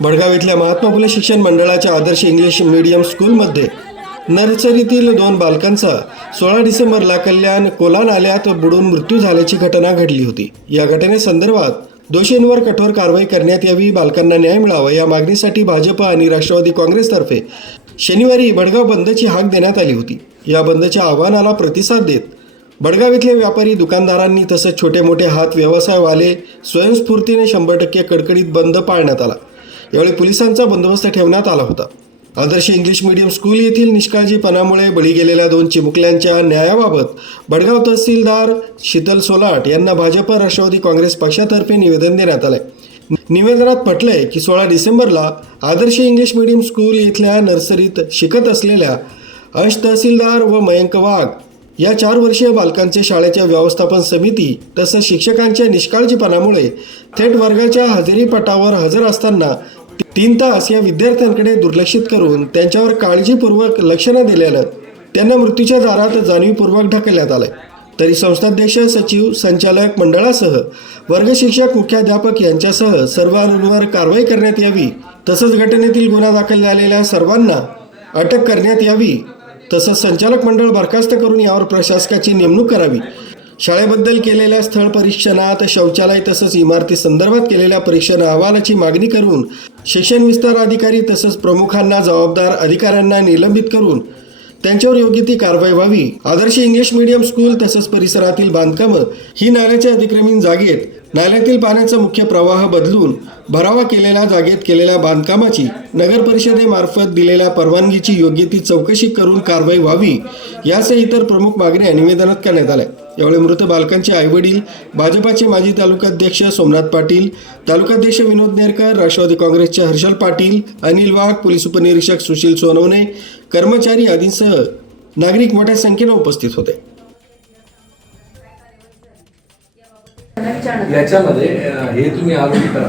भडगाव इथल्या महात्मा फुले शिक्षण मंडळाच्या आदर्श इंग्लिश मीडियम स्कूलमध्ये नर्सरीतील 2 बालकांचा 16 डिसेंबरला कल्याण कोला नाल्यात बुडून मृत्यू झाल्याची घटना घडली होती। या घटनेसंदर्भात दोषींवर कठोर कारवाई करण्यात यावी, बालकांना न्याय मिळावा या मागणीसाठी भाजप आणि राष्ट्रवादी काँग्रेसतर्फे शनिवारी भडगाव बंदची हाक देण्यात आली होती। या बंदच्या आवाहनाला प्रतिसाद देत भडगाव इथले व्यापारी, दुकानदारांनी तसंच छोटे मोठे हात व्यवसायवाले स्वयंस्फूर्तीने 100% कडकडीत बंद पाळण्यात आला। यावेळी पोलिसांचा बंदोबस्त ठेवण्यात आला होता। आदर्श इंग्लिश मीडियम स्कूल येथील निष्काळजीपणामुळे बळी गेलेल्या 2 चिमुकल्यांच्या न्यायाबाबत भडगाव तहसीलदार शीतल सोलाट यांना भाजप राष्ट्रवादी काँग्रेस पक्षातर्फे निवेदन देण्यात आले। निवेदनात म्हटलंय की 16 डिसेंबरला आदर्श इंग्लिश मीडियम स्कूल येथल्या नर्सरीत शिकत असलेल्या अंश तहसीलदार व मयंक वाघ या 4 वर्षीय बालकांचे शाळेच्या व्यवस्थापन समिती तसंच शिक्षकांच्या निष्काळजीपणामुळे थेट वर्गाच्या हजेरीपटावर हजर असताना 3 तास या विद्यार्थ्यांकडे दुर्लक्षित करून त्यांच्यावर काळजीपूर्वक लक्ष न दिल्यानं त्यांना मृत्यूच्या दारात जाणीवपूर्वक ढकलण्यात आलंय। तरी संस्थाध्यक्ष, सचिव, संचालक मंडळासह वर्ग शिक्षक, मुख्याध्यापक यांच्यासह सर्वांवर कारवाई करण्यात यावी, तसंच घटनेतील गुन्हा दाखल झालेल्या सर्वांना अटक करण्यात यावी, तसंच संचालक मंडळ बरखास्त करून यावर प्रशासकाची नेमणूक करावी। शाळेबद्दल केलेल्या स्थळ परीक्षणात शौचालय तसंच इमारती संदर्भात केलेल्या परीक्षण अहवालाची मागणी करून शिक्षण विस्तार अधिकारी तसंच प्रमुखांना, जबाबदार अधिकाऱ्यांना निलंबित करून त्यांच्यावर योग्य ती कारवाई व्हावी। आदर्श इंग्लिश मीडियम स्कूल तसंच परिसरातील बांधकामं ही नाल्याच्या अतिक्रमित जागेत नाल्यातील पाण्याचा मुख्य प्रवाह बदलून भरावा केलेल्या जागेत केलेल्या बांधकामाची नगर परिषदेमार्फत दिलेल्या परवानगीची योग्य ती चौकशी करून कारवाई व्हावी, यासह इतर प्रमुख मागण्या निवेदनात करण्यात आल्या। यावेळी मृत बालकांचे आईवडील, भाजपाचे माजी तालुकाध्यक्ष सोमनाथ पाटील, तालुकाध्यक्ष विनोद नेरकर, राष्ट्रवादी काँग्रेसचे हर्षल पाटील, अनिल वाघ, पोलीस उपनिरीक्षक सुशील सोनवणे, कर्मचारी आदींसह नागरिक मोठ्या संख्येने उपस्थित होते। याच्यामध्ये हे तुम्ही आरोपी करा